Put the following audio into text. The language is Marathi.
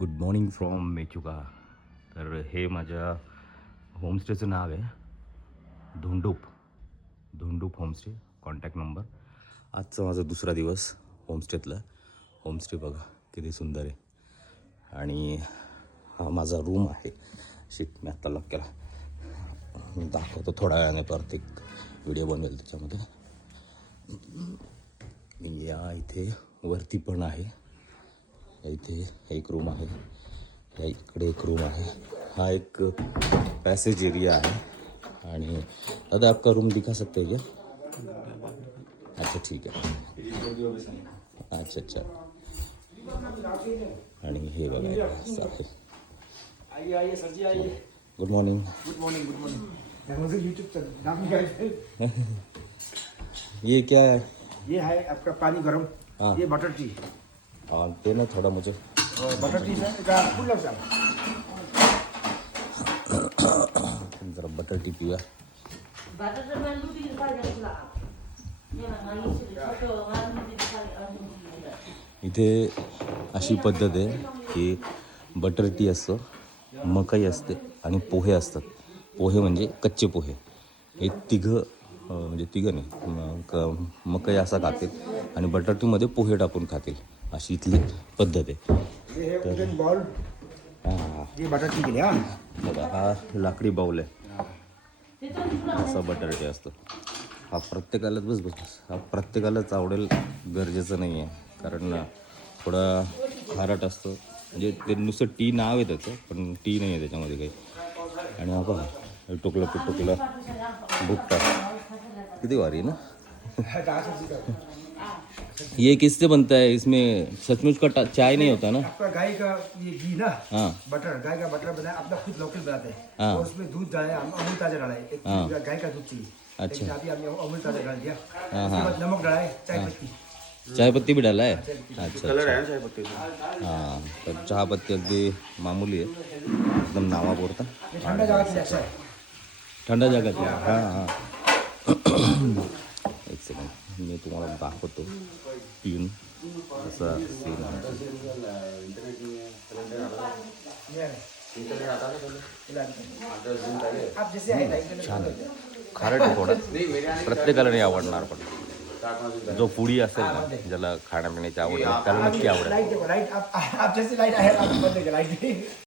Good morning from Mechuka. तर हे माझ्या होमस्टेचं नाव आहे धोंडूप होमस्टे. Contact number. आजचा माझा दुसरा दिवस होमस्टेतला. होमस्टे बघा किती सुंदर आहे. आणि हा माझा रूम आहे. शीट मी आत्ता लॉक केला. दाखवतो थोड्या वेळाने, परत एक व्हिडिओ बनवेल त्याच्यामध्ये. या इथे वरती पण आहे. इथे एक रूम आहे, या इकडे एक रूम आहे. हा एक पैसेज एरिया आहे. आणि दादा आपका रूम दिखा सकते हैं क्या? अच्छा ठीक आहे. अच्छा अच्छा. आणि हे बघा असं आहे. Good morning. ये क्या है? ये है आपका पानी गरम. हाँ. ये बटर टी. हाँ देना थोड़ा मुझे. बटर टी का फुल लग जरा बटर टी पिया. इथे अशी पद्धत आहे की बटर टी असतं, मकई असते आणि पोहे असतात. पोहे म्हणजे कच्चे पोहे. हे तिघं म्हणजे तिघं नाही, मकई असा खातील आणि बटर टीमध्ये पोहे टाकून खातील, अशी इथली पद्धत आहे. तर बॉल. हां ये बटर टी केली. हां बघा, हा लाकडी बाऊल आहे. असा बटर टी असतो. हा प्रत्येकालाच हा प्रत्येकालाच आवडेल गरजेचं नाही आहे, कारण थोडा खारट असतं. म्हणजे ते नुसतं टी नाव आहे त्याचं, पण टी नाही आहे त्याच्यामध्ये काही. आणि हा बघा टोकलं भुट्टा किती भारी ना. ये किससे बनता है? इसमें सचमुच का चाय नहीं होता ना? आपका गाय का ये घी ना. हाँ बटर, गाय का बटर बनाया अपना खुद लोकल बनाते हैं. हाँ. और उसमें दूध डाला है, अमूल ताजा डाला है. हाँ. गाय का दूध चाहिए. अच्छा. लेकिन अभी हमने अमूल ताजा डाल दिया. हाँ, उसके हाँ. बाद नमक डाला है, चाय पत्ती. चाय पत्ती भी डाला है. अच्छा. अच्छा कलर अच्छा. है चाय पत्ती. हां, तर चहा पत्ती अगदी मामूली आहे, एकदम नावापुरता. ठंडा जगह के लिए अच्छा है. थंड जगात. हां हां. एक सेकंड मी तुम्हाला दाखवतो पिऊन असा सीन आहे. आप जैसे आए छान आहे. खारट आहे थोडा, प्रत्येकाला नाही आवडणार, पण जो फूडी असेल ना, ज्याला खाण्यापिण्याची आवड आहे त्याला नक्की आवडेल. लाइट देखो, लाइट आप जैसे लाइट आए आप बंद लाइट.